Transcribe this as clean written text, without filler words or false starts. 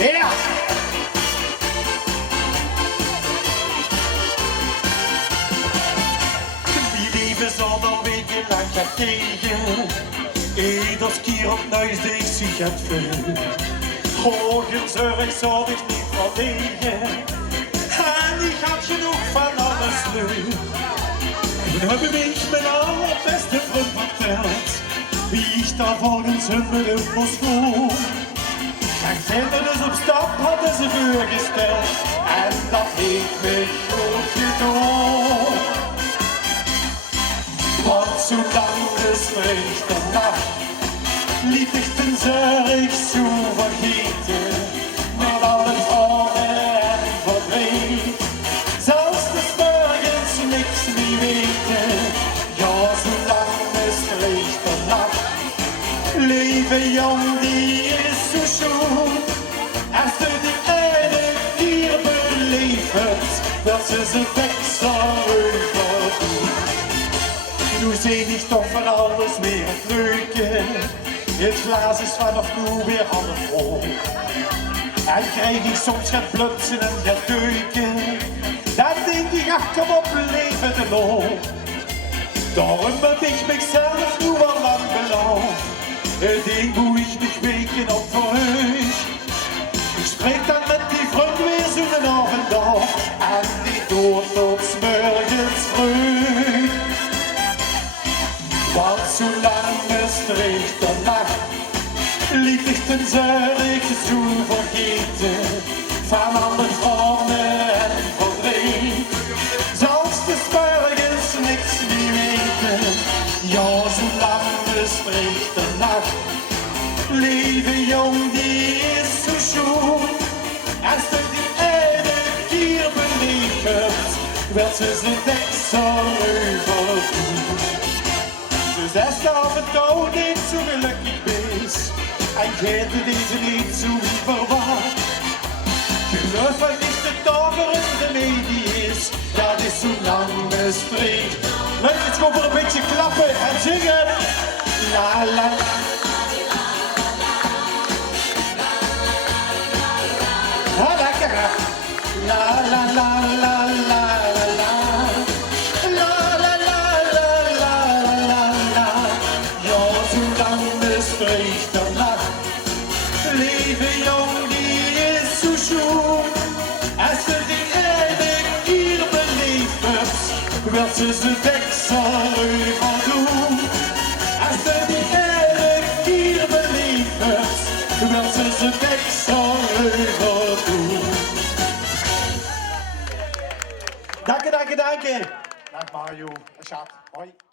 Ja! Wie leven zal dan wekenlang gaat tegen. Ieders keer op nuis die zich het veel. Hoge zorg zal ik niet verdedigen. En ik had genoeg van alles nu. Toen hebben ik mijn allerbeste vriend verteld. Wie ik daar volgens hun bedrijf was voor. Graag verder dus op stap hadden ze voorgesteld. En dat heeft me goed gedaan. Want zolang de streek nacht liet ik ten zorg zo vergeten. Met alle vragen en verdriet. Zelfs des morgens niks meer weten. Ja, zolang de streek nacht leven jong die is zo schoon. Als ze de ene hier beleeft, dat ze ze wegzaam overdoen. Nu zie ik toch van alles meer het leuke. Het glas is vanaf nu weer half vol. En krijg ik soms gaat blutsen en gaat deuken. Dan denk ik, ach kom op, leven de lol. Daarom heb ik mezelf nu al lang beloofd. Het ding hoe ik me weken op verheug. Ik spreek dan met die vriend weer zo'n avond af. En die doet tot 's morgens vroeg. Want zolang de streek de nacht liet ik ten zorg zo vergeten. Van alle vormen en verdriet. Zelfs des morgens niks meer weten. Ja, zolang de streek de nacht leven jong die is zo schoon. Als ze die ene keer beleeft, werd ze zijn deksel overdoen. Dus als je af en toe niet zo gelukkig bent en geeft het deze niet zo verwacht. Geloof me niet de toverende medie is, dat is zo lang bestreekt. Leuk, het gewoon voor een beetje klappen en zingen. La la la. Oh, lekker hè. La la la la la la. La la la la la la la. Ja, zolang de streek de nacht leven jong die is zo schoon. Als ze die ene keer beleeft, werd ze zijn deksel overdoen. Als ze die ene keer beleeft, werd ze zijn deksel overdoen. Dank je, dank je, dank je. Dag Mario, schat, hoi.